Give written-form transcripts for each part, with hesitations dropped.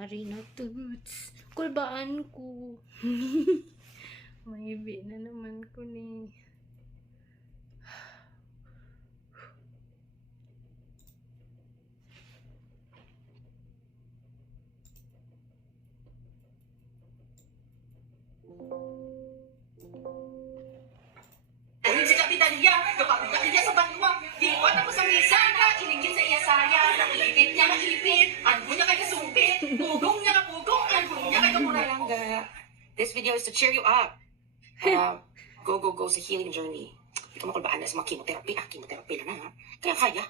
Ari na toots. Kulbaan ko. Maybe na naman ko ni. Si Kapitanya, kapag niya sa bangwa, di ko na ko sa misa na, inigit sa iya saya, ipit niya nga ipit, ano niya kay kasumpit, pugong niya nga pugong, ano niya kay kamuralangga. This video is to cheer you up. Go, go, go sa healing journey. Hindi ka makulbaan na sa mga chemotherapy. Chemotherapy lang na. Kaya kaya.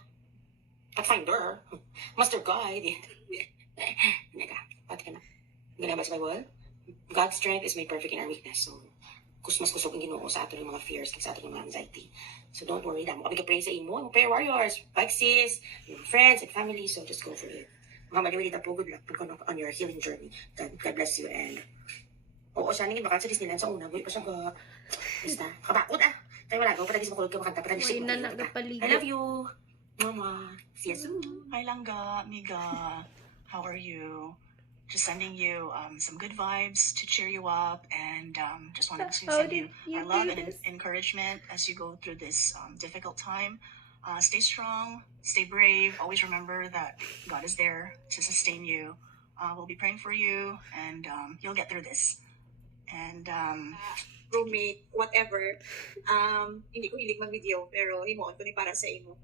Pathfinder. Master Guide. Nega, pati ka na. Ganyan ba sa Bible? God's strength is made perfect in our weakness. So, mas kusog ang Ginoo sa ato ng mga fears kaysa ato ng mga anxiety. So don't worry, damo kami ka-pray sa imo, prayer warriors, like sis, your friends and family, so just go for it. Mga maliwalita po, good luck on your healing journey. God bless you, and oo, siya ningin baka sa Disneyland sa una, buhay pa siya ka, basta, kabakot Kaya wala, go, patagis makulog ka makanta, patagis May makulog ka. nanagapaligo. I love you, Mama. See you soon. Hi Langga, Miga. How are you? Just sending you some good vibes to cheer you up, and just wanted to How send did you you our love do and this? encouragement as you go through this difficult time. Stay strong, stay brave. Always remember that God is there to sustain you. We'll be praying for you, and you'll get through this. And roommate, whatever. Hindi ko hilig mag-video, pero himuon ko ni para sa imo.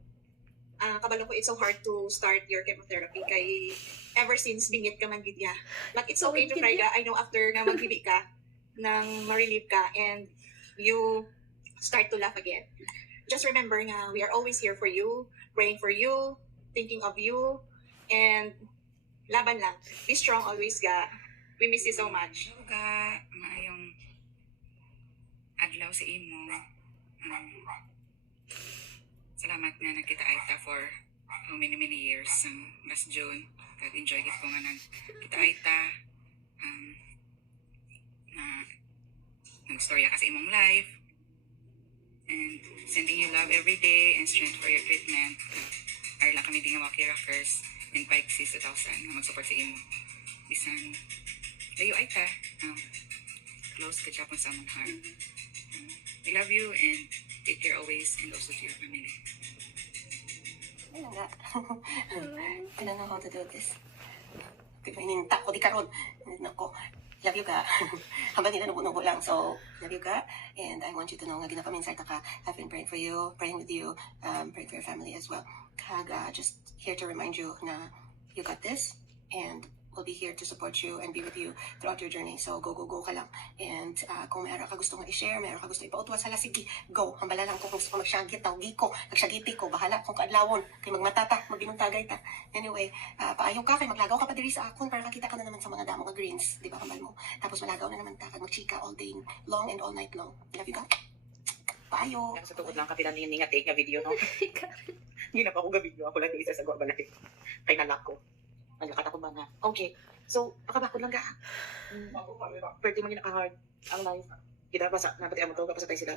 Kabalo ko, it's so hard to start your chemotherapy kay ever since bingit ka man gidya. But it's okay to try ka. I know after nga magbibi ka, nang ma-relieve ka, and you start to laugh again. Just remember nga, we are always here for you, praying for you, thinking of you, and laban lang. Be strong always, ga. We miss you so much. Ga, maayong adlaw sa imo. Salamat nga nagkita Aita for how many years last June. Kag-enjoy gid ko nga nagkita Aita. Na nag-storya ka sa imong life. And sending you love every day and strength for your treatment. Arla kami di nga Waki Rockers and Pikes 2000 nga mag-support sa imo. Bisan layo Aita. Close ka Japon sa among heart. I love you and take care always, and also to your family. I don't know how to do this. Pininta ko di karon. Nako, love you ka. Hambang nila nubo-nubo lang. So, love you ka. And I want you to know nga ginapaminsay ta ka. I've been praying for you, praying with you, praying for your family as well. Kag, just here to remind you na you got this. And we'll be here to support you and be with you throughout your journey. So, go, go, go ka lang. And kung mayroon ka gusto nga i-share, mayroon ka gusto ipautwas, hala, sige, go. Hambala lang kung gusto ko magsyagit, tawgi ko, magsyagiti ko, bahala kung kaadlawon, kay magmatata, magbinuntagay ta. Anyway, paayong ka, kay maglagaw ka pa diri sa akon para makita ka na naman sa mga damo nga greens, di ba, kambal mo? Tapos malagaw na naman ta, kag magchika all day long and all night long. Love you ka. Paayo. Sa tungkod lang kapilan niya nga take nga video, no? Hindi na pa ako ga-video. Ako lang isa sa gawa balay. Kay nalak ko. Nagkakata ko ba nga? Okay. So, nakabakod lang ka. Pwede mo naka-hard ang life. Kita pa sa, napati mo to, kapasatay sila.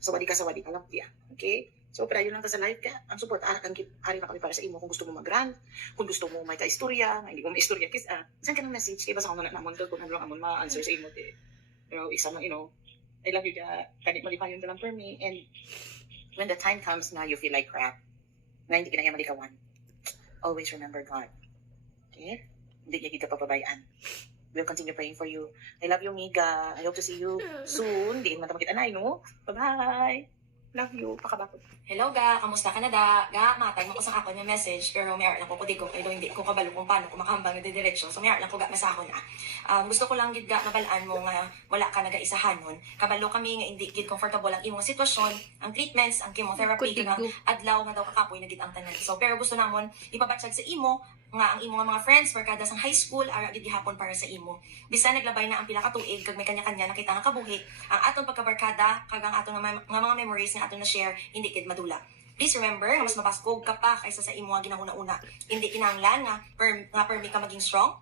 Sawadi ka, sawadi ka lang. Yeah. Okay? So, pero yun lang ta sa life ka. Ang support, ari na kami para sa imo. Kung gusto mo mag-run, kung gusto mo may ka-istorya, hindi mo may istorya, saan ka ng message? Kaya basta kung namon to, kung ano lang amon ma-answer sa imo. Pero isa mo, I love you ka. Kanit malipayon ka lang for me. And when the time comes na you feel like crap, na hindi ka na yung malikawan, always remember God. Okay? Hindi niya kita papabayaan. We'll continue praying for you. I love you, Miga. I hope to see you soon. Hindi naman tamakit anay, no? Bye-bye. Love you. Pakabakot. Hello ga, kamusta ka na da? Ga, matag mo ko sa ako yung message, pero mayroon lang ko ko kaya hindi ko kabalo kung paano ko makahambang na diretso. So mayroon lang ko ga sa ako na. Gusto ko lang gid ga nabalaan mo nga wala ka nagaisahanon. Kabalo kami nga hindi gid comfortable ang imong sitwasyon, ang treatments, ang chemotherapy nga adlaw nga daw kakapoy na gid ang tanan. So pero gusto namon ipabatsag sa imo nga ang imong mga friends barkada sa high school ara gid gihapon para sa imo. Bisan naglabay na ang pila ka tuig kag may kanya-kanya nakita nga kabuhi, ang aton pagkabarkada kag ang aton nga mga memories nga aton na share hindi gid madula. Please remember, mas mapaskog ka pa kaysa sa imo nga ginahuna-una. Hindi kinahanglan nga permi ka maging strong.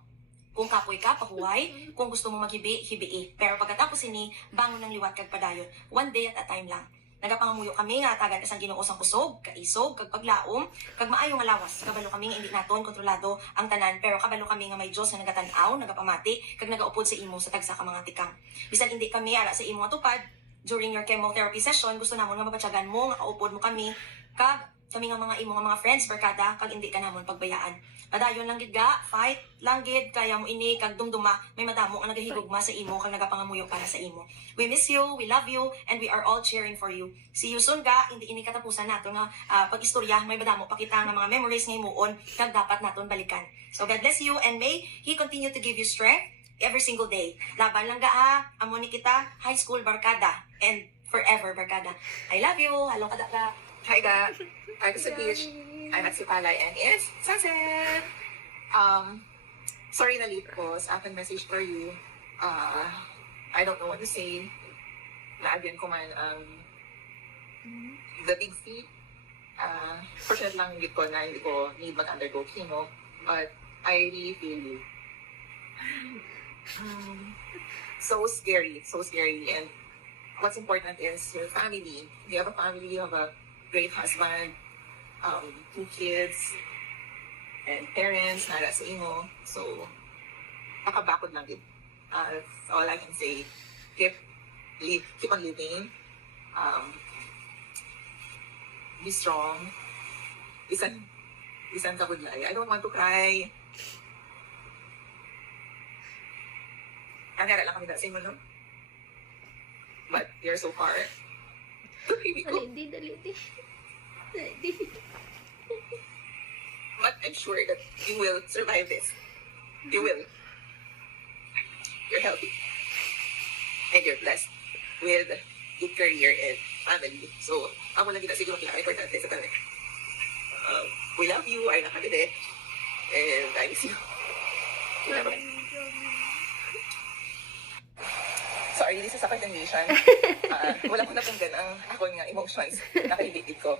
Kung kapoy ka, pahuway. Kung gusto mo maghibi, hibii. Pero pagkatapos ini, bangon ng liwat kag padayon. One day at a time lang. nagapangamuyo kami nga tagan kasang Ginoo sang kusog, kaisog, kag paglaom, kag maayo nga lawas. Kabalo kami nga hindi naton kontrolado ang tanan, pero kabalo kami nga may Dios nga nagatanaw, nagapamati, kag nagaupod sa imo sa tagsa ka mga tikang. Bisan hindi kami ara sa imo nga tupad during your chemotherapy session, gusto namon nga mapatyagan mo, nga kaupod mo kami, kag kami nga mga imo nga mga friends, barkada, kag hindi ka namon pagbayaan. Padayon lang gid ga, fight lang gid, kaya mo ini, kag dumduma, may madamo ang nagahigugma sa imo, kag nagapangamuyo para sa imo. We miss you, we love you, and we are all cheering for you. See you soon ga, hindi ini katapusan nato nga pag-istorya, may madamo pa kita nga mga memories nga himuon, kag dapat naton balikan. So God bless you, and may He continue to give you strength every single day. Laban lang ga ha, amo ni kita, high school barkada, and forever barkada. I love you, halong kada ga. Hi, Ga. I'm sa beach. I'm at Sipalay and it's sunset. Sorry na late ko sa aking message for you. I don't know what to say. Naagyan ko man the big feet. Fortunate lang yung ko na hindi ko need mag-undergo chemo. But I really feel you. So scary. So scary. And what's important is your family. You have a family, you have a great husband, 2 kids, and parents, nara sa imo. So, nakabakod lang din. That's all I can say. Keep on living. Be strong. Bisan ka budlay. I don't want to cry. Kanyara lang kami na sa imo, no? But you're so far. Dalidi. But I'm sure that you will survive this. You will. You're healthy. And you're blessed with good career and family. So, ako lang siguro pinaka-importante sa tanay. We love you, ay nakabide. And I miss you. Sorry, this is a continuation. Wala ko na pong ganang ako nga emotions na kaibigan ko.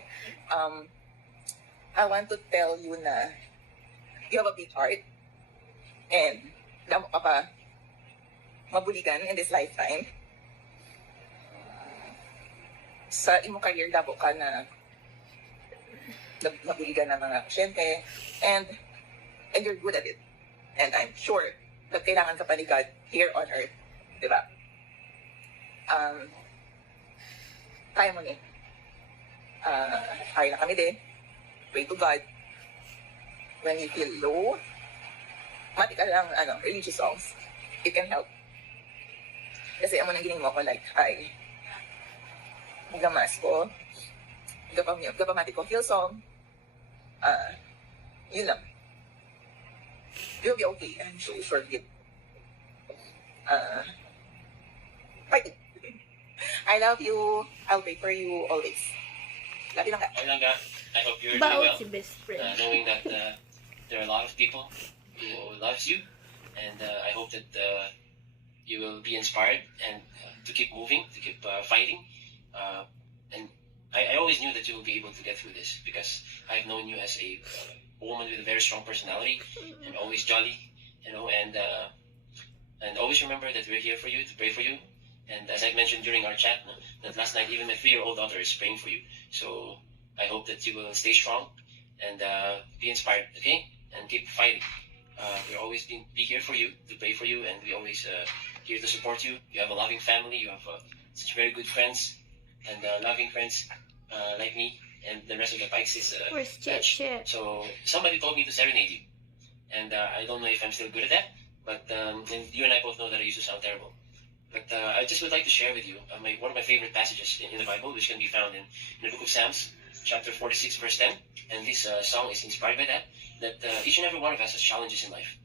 I want to tell you na you have a big heart and damo ka pa mabuligan in this lifetime. Sa imong career, damo ka na mabuligan ng mga pasyente and you're good at it. And I'm sure that kailangan ka pa ni God here on earth. Diba? Kaya mo ni. Kaya na kami din. Pray to God. When you feel low, mati ka lang, religious songs. It can help. Kasi amo nang gining mo ko, like, ay, gamas ko, gapamati ko, feel song, yun lang. You'll be okay. I'm so sure it. Fighting. I love you. I'll pray for you always. Love you lang ka. Olanga, I hope you're doing Baot well. si best friend. Knowing that there are a lot of people who loves you, and I hope that you will be inspired and to keep moving, to keep fighting. And I always knew that you will be able to get through this because I've known you as a woman with a very strong personality and always jolly, and always remember that we're here for you, to pray for you. And as I mentioned during our chat, that last night even my 3-year-old daughter is praying for you. So I hope that you will stay strong and be inspired, okay? And keep fighting. We're always be here for you, to pray for you, and we always here to support you. You have a loving family. You have such very good friends and loving friends like me and the rest of the Pikes' Where's batch. Chet? So somebody told me to serenade you, and I don't know if I'm still good at that. But and you and I both know that I used to sound terrible. But I just would like to share with you one of my favorite passages in the Bible, which can be found in the book of Psalms, chapter 46, verse 10. And this song is inspired by that each and every one of us has challenges in life,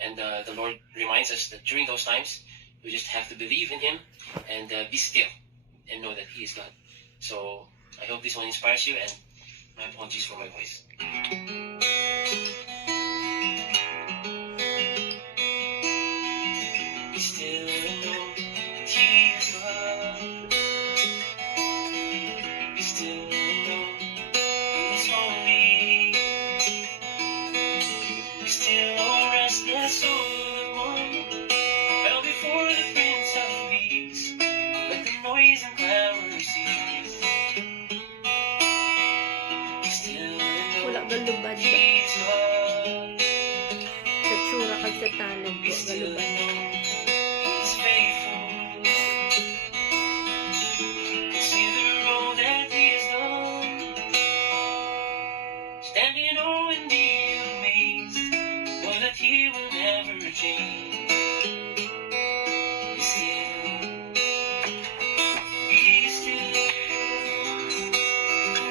and the Lord reminds us that during those times, we just have to believe in Him and be still and know that He is God. So I hope this one inspires you, and my apologies for my voice. Be still and know that He is God. Be still and know He is holy. Be still, O restless soul, bow before the Prince of Peace. Let the noise and clamor cease. sa talent po, galuban. He's faithful. See the road that he has done. Standing on and be amazed. Know that he will never change. Be still.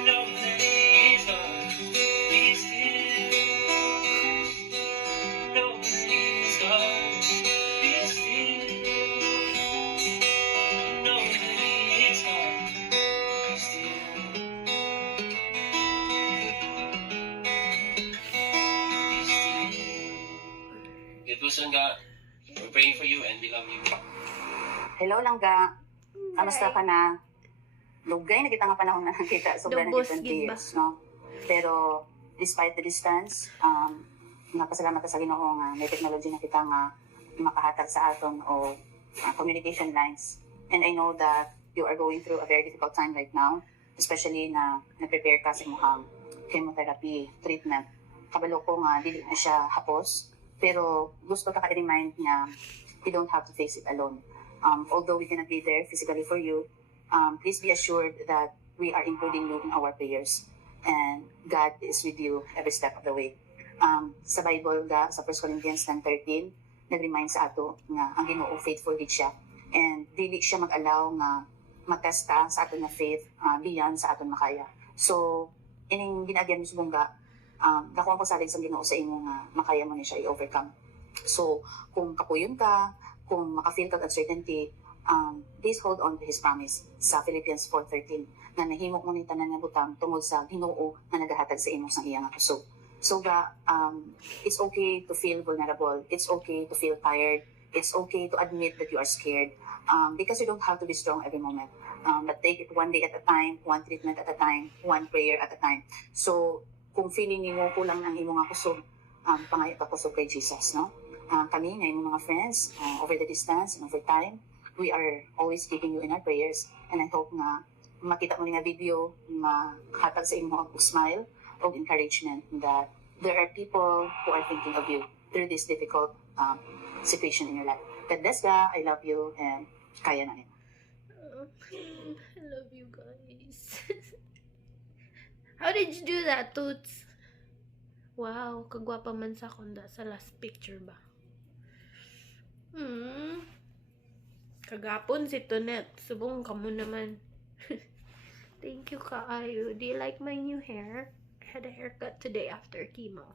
Know that he is God. Be still. Know that he is God. Be still. Know that he is God. Be still. Be still. It was Nga. We're praying for you and we love you. Hello Langga, kamusta ka na? Lugay na kita nga panahon na nakita, sobrang na Dugos, different gid ba? years, no? Pero despite the distance, napasalamat ka sa Ginoo nga may technology na kita nga makahatag sa aton o communication lines. And I know that you are going through a very difficult time right now, especially na na-prepare ka sa imong chemotherapy treatment. Kabalo ko nga dili na siya hapos, pero gusto ka i-remind niya you don't have to face it alone. Although we cannot be there physically for you, please be assured that we are including you in our prayers. And God is with you every step of the way. Sa Bible, sa 1 Corinthians 10:13, nag-remind sa ato nga ang Ginoo faithful gid siya. And dili siya mag-allow nga matesta sa aton nga faith beyond sa aton makaya. So, ining ginagyan mo subong dako ang pasalig sa Ginoo sa imo nga makaya mo ni siya i-overcome. So, kung kapuyon ka, kung makafeel kag uncertainty, please hold on to His promise sa Philippians 4:13 na nahimok mo ni tanan nga butang tungod sa Ginoo nga nagahatag sa imo sang iya nga kusog. So it's okay to feel vulnerable. It's okay to feel tired. It's okay to admit that you are scared because you don't have to be strong every moment. But take it one day at a time, one treatment at a time, one prayer at a time. So, kung feeling nimo kulang ang imo nga kusog, pangayo ka kusog kay Jesus, no? Kami na imong mga friends, over the distance and over time, we are always keeping you in our prayers. And I hope na makita mo nga video, mahatag sa imo ang smile o encouragement that there are people who are thinking of you through this difficult situation in your life. God bless ka, I love you, and kaya na yun. I love you guys. How did you do that, Toots? Wow, kagwapa man sa kunda sa last picture ba? Kagapon si Tonet. Subong ka mo naman. Thank you, Kaayo. Do you like my new hair? I had a haircut today after chemo.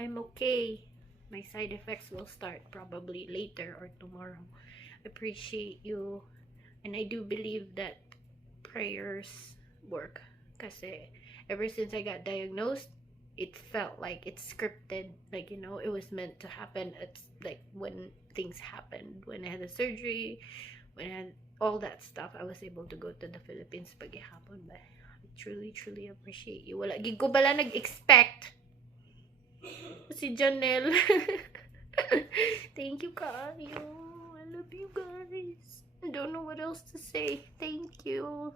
I'm okay. My side effects will start probably later or tomorrow. Appreciate you. And I do believe that prayers work. Kasi ever since I got diagnosed, it felt like it's scripted. Like, you know, it was meant to happen. It's like when things happened. When I had the surgery, when I had all that stuff, I was able to go to the Philippines paghihapon. But I truly, truly appreciate you. Wala, gid ko bala nag-expect. Si Janelle. Thank you, Kayo. I love you guys. I don't know what else to say. Thank you.